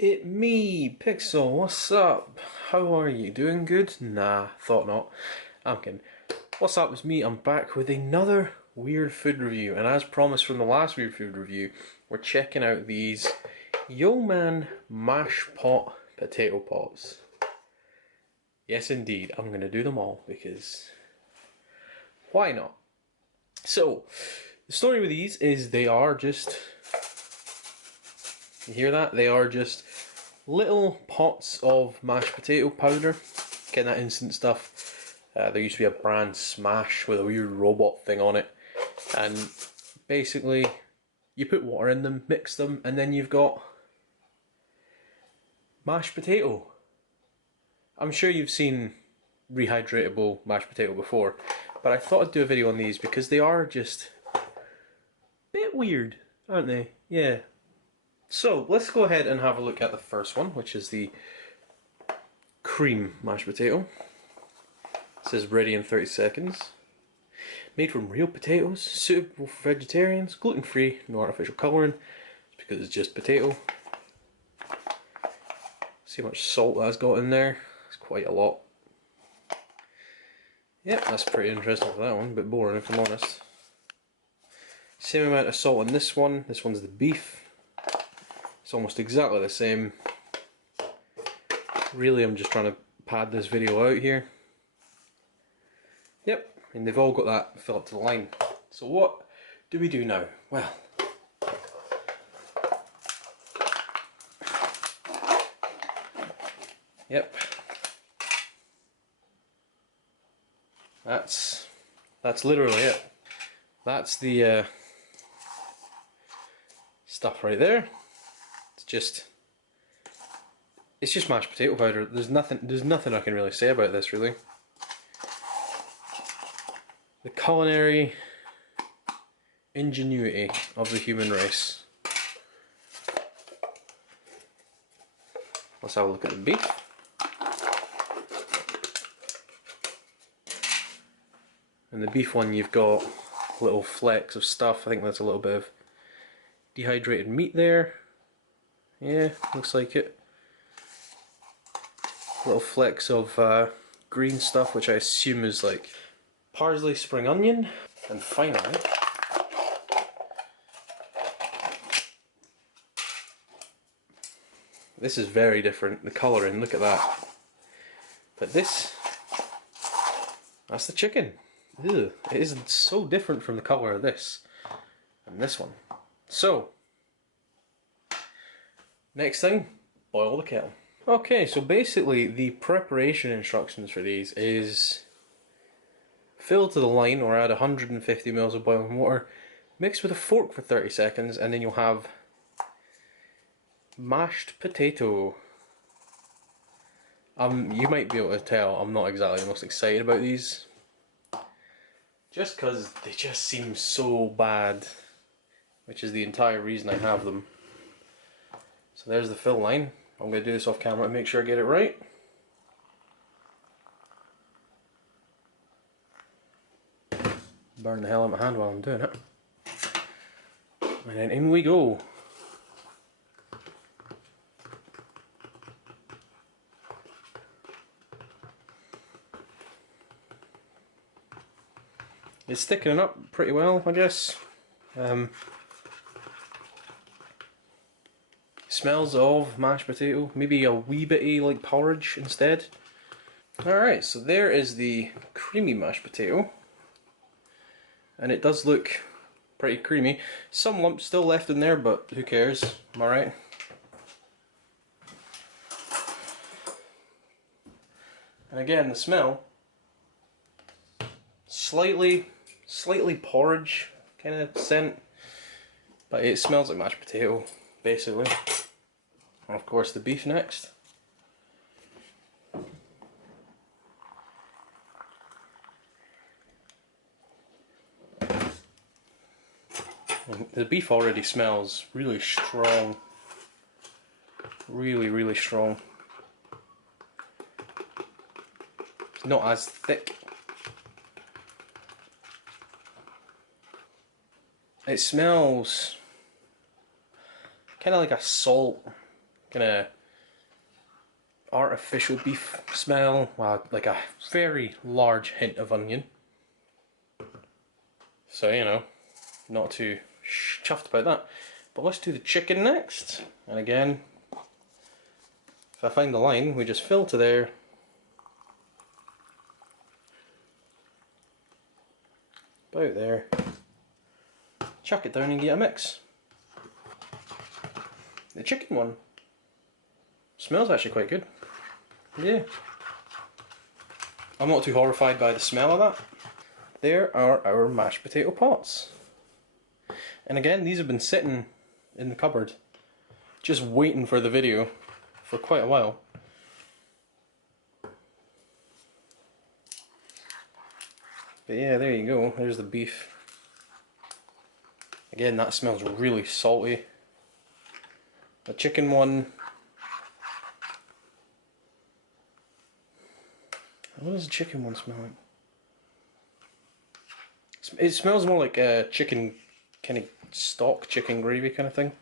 It me, Pixel, what's up? How are you? Doing good? Nah, thought not. I'm kidding. What's up, it's me, I'm back with another weird food review, and as promised from the last weird food review, we're checking out these Yeoman mash pot potato pots. Yes indeed, I'm gonna do them all, because why not? So, the story with these is they are just, you hear that? They are just little pots of mashed potato powder, getting that instant stuff. There used to be a brand Smash with a weird robot thing on it, and basically you put water in them, mix them, and then you've got mashed potato. I'm sure you've seen rehydratable mashed potato before, but I thought I'd do a video on these because they are just a bit weird, aren't they? Yeah. So let's go ahead and have a look at the first one, which is the cream mashed potato. It says ready in 30 seconds. Made from real potatoes, suitable for vegetarians, gluten free, no artificial colouring. It's because it's just potato. See how much salt that's got in there? It's quite a lot. Yep, that's pretty interesting for that one, a bit boring if I'm honest. Same amount of salt in this one. This one's the beef. It's almost exactly the same. Really, I'm just trying to pad this video out here. Yep, and they've all got that fill up to the line. So what do we do now? Well, yep, that's literally it. That's the stuff right there. It's just mashed potato powder. There's nothing I can really say about this really. The culinary ingenuity of the human race. Let's have a look at the beef. And the beef one, you've got little flecks of stuff. I think that's a little bit of dehydrated meat there. Yeah, looks like it. Little flecks of green stuff, which I assume is like parsley, spring onion. And finally, this is very different, the colouring, look at that. But this, that's the chicken. Ew, it is so different from the colour of this and this one. So, next thing, boil the kettle. Okay, so basically the preparation instructions for these is fill to the line or add 150 ml of boiling water, mix with a fork for 30 seconds, and then you'll have mashed potato. You might be able to tell I'm not exactly the most excited about these, just because they just seem so bad, which is the entire reason I have them. So there's the fill line. I'm going to do this off camera to make sure I get it right. Burn the hell out of my hand while I'm doing it. And then in we go. It's thickening up pretty well, I guess. Smells of mashed potato, maybe a wee bitty like porridge instead. Alright, so there is the creamy mashed potato. And it does look pretty creamy. Some lumps still left in there, but who cares, am I right? And again, the smell, slightly porridge kind of scent, but it smells like mashed potato, basically. And of course the beef next. And the beef already smells really strong, really strong. It's not as thick. It smells kind of like a salt kind of artificial beef smell, like a very large hint of onion. So, you know, not too chuffed about that. But let's do the chicken next. And again, if I find the line, we just fill to there. About there. Chuck it down and get a mix. The chicken one smells actually quite good. Yeah. I'm not too horrified by the smell of that. There are our mashed potato pots. And again, these have been sitting in the cupboard, just waiting for the video for quite a while. But yeah, there you go, there's the beef. Again, that smells really salty. The chicken one, what does the chicken one smell like? It smells more like a chicken kind of stock, chicken gravy kind of thing.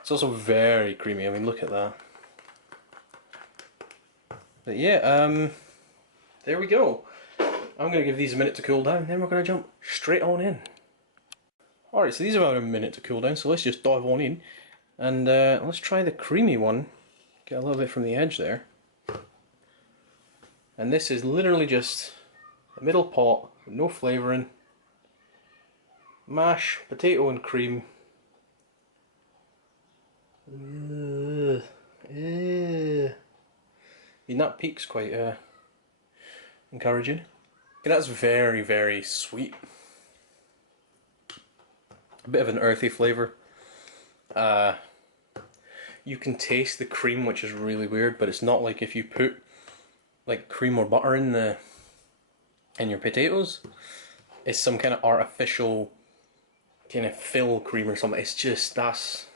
It's also very creamy, I mean look at that. But yeah, there we go. I'm going to give these a minute to cool down, then we're going to jump straight on in. Alright, so these have had a minute to cool down, so let's just dive on in. And let's try the creamy one. Get a little bit from the edge there. And this is literally just a middle pot, with no flavouring. Mash, potato and cream. And that peak's quite encouraging. That's very, very sweet. A bit of an earthy flavour. You can taste the cream, which is really weird, but it's not like if you put like cream or butter in your potatoes. It's some kind of artificial kind of fill cream or something. It's just, that's...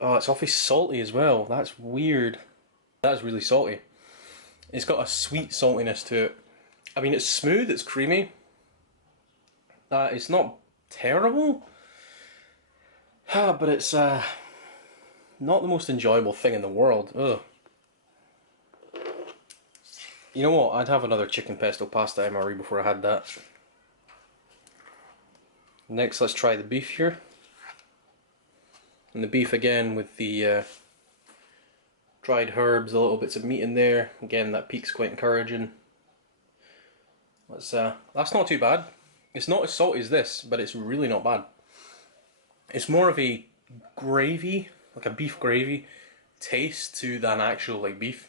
Oh, it's awfully salty as well. That's weird. That's really salty. It's got a sweet saltiness to it. I mean, it's smooth, it's creamy. It's not terrible. But it's not the most enjoyable thing in the world. Ugh. You know what? I'd have another chicken pesto pasta MRE before I had that. Next, let's try the beef here. And the beef again with the dried herbs, a little bits of meat in there. Again, that peak's quite encouraging. Let's, that's not too bad. It's not as salty as this, but it's really not bad. It's more of a gravy, like a beef gravy taste to than actual like beef.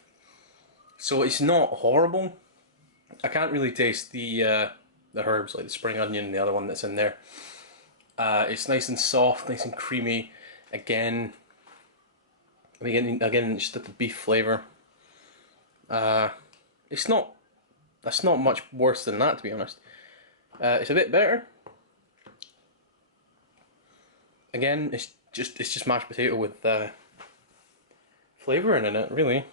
So it's not horrible. I can't really taste the herbs like the spring onion and the other one that's in there. It's nice and soft, nice and creamy. Again, just the beef flavour. It's not. That's not much worse than that, to be honest. It's a bit better. Again, it's just mashed potato with flavouring in it, really.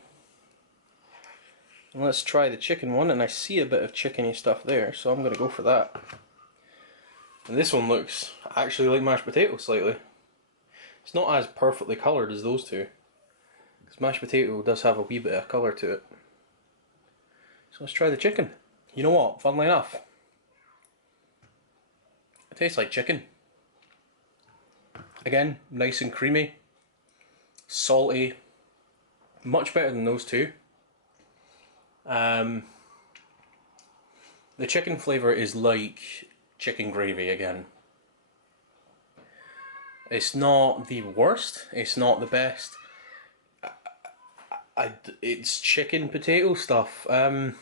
And let's try the chicken one, and I see a bit of chickeny stuff there, so I'm gonna go for that. And this one looks actually like mashed potato slightly. It's not as perfectly coloured as those two, because mashed potato does have a wee bit of colour to it. So let's try the chicken. You know what, funnily enough, it tastes like chicken. Again, nice and creamy, salty, much better than those two. The chicken flavour is like chicken gravy again. It's not the worst, it's not the best. It's chicken potato stuff. This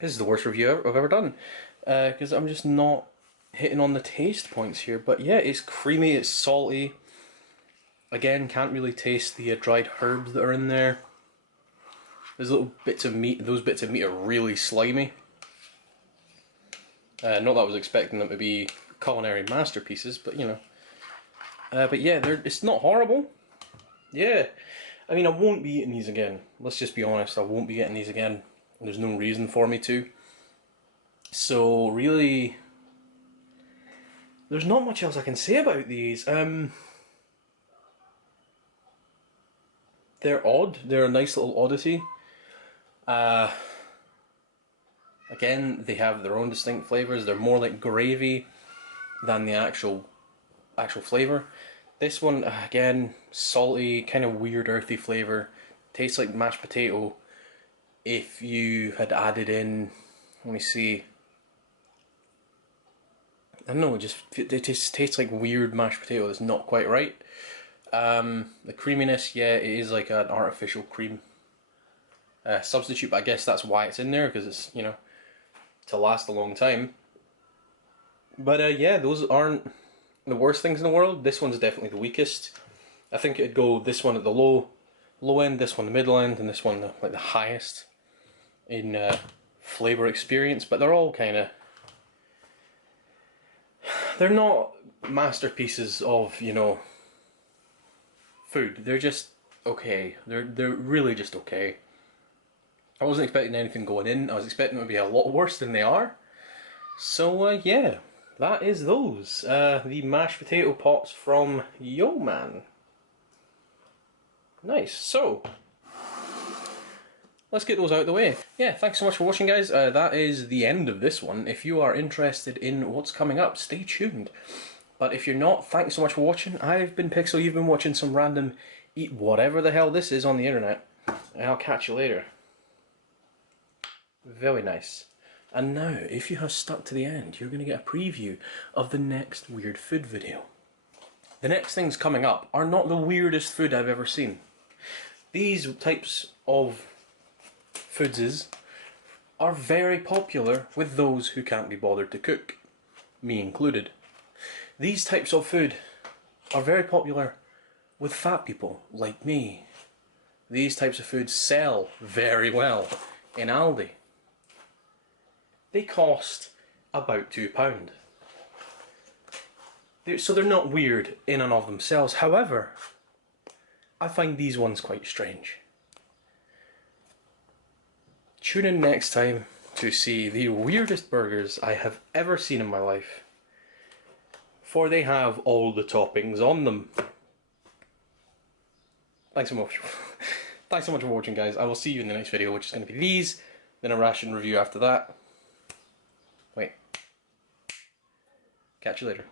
is the worst review I've ever done, because I'm just not hitting on the taste points here. But yeah, it's creamy, it's salty. Again, can't really taste the dried herbs that are in there. There's little bits of meat, those bits of meat are really slimy. Not that I was expecting them to be culinary masterpieces, but you know. But yeah, it's not horrible. Yeah, I mean, I won't be eating these again. Let's just be honest, I won't be getting these again. There's no reason for me to. So really, there's not much else I can say about these. They're odd. They're a nice little oddity. Again, they have their own distinct flavors. They're more like gravy than the actual flavor. This one, again, salty, kind of weird earthy flavor. Tastes like mashed potato if you had added in, let me see, I don't know, it just tastes like weird mashed potato that's not quite right. The creaminess, yeah, it is like an artificial cream substitute, but I guess that's why it's in there, because it's, you know, to last a long time. But yeah, those aren't the worst things in the world. This one's definitely the weakest. I think it'd go this one at the low end, this one the middle end, and this one like the highest in flavor experience. But they're all kind of, they're not masterpieces of, you know, food. They're just okay. They're really just okay. I wasn't expecting anything going in. I was expecting them to be a lot worse than they are. So yeah, that is those. The mashed potato pots from Yo Man. Nice. So let's get those out of the way. Yeah, thanks so much for watching, guys. That is the end of this one. If you are interested in what's coming up, stay tuned. But if you're not, thanks so much for watching. I've been Pixel, you've been watching some random eat whatever the hell this is on the internet. And I'll catch you later. Very nice. And now, if you have stuck to the end, you're going to get a preview of the next weird food video. The next things coming up are not the weirdest food I've ever seen. These types of foods are very popular with those who can't be bothered to cook, me included. These types of food are very popular with fat people like me. These types of foods sell very well in Aldi. They cost about £2. So they're not weird in and of themselves. However, I find these ones quite strange. Tune in next time to see the weirdest burgers I have ever seen in my life. For they have all the toppings on them. Thanks so much. Thanks so much for watching, guys. I will see you in the next video, which is going to be these, then a ration review after that. Wait. Catch you later.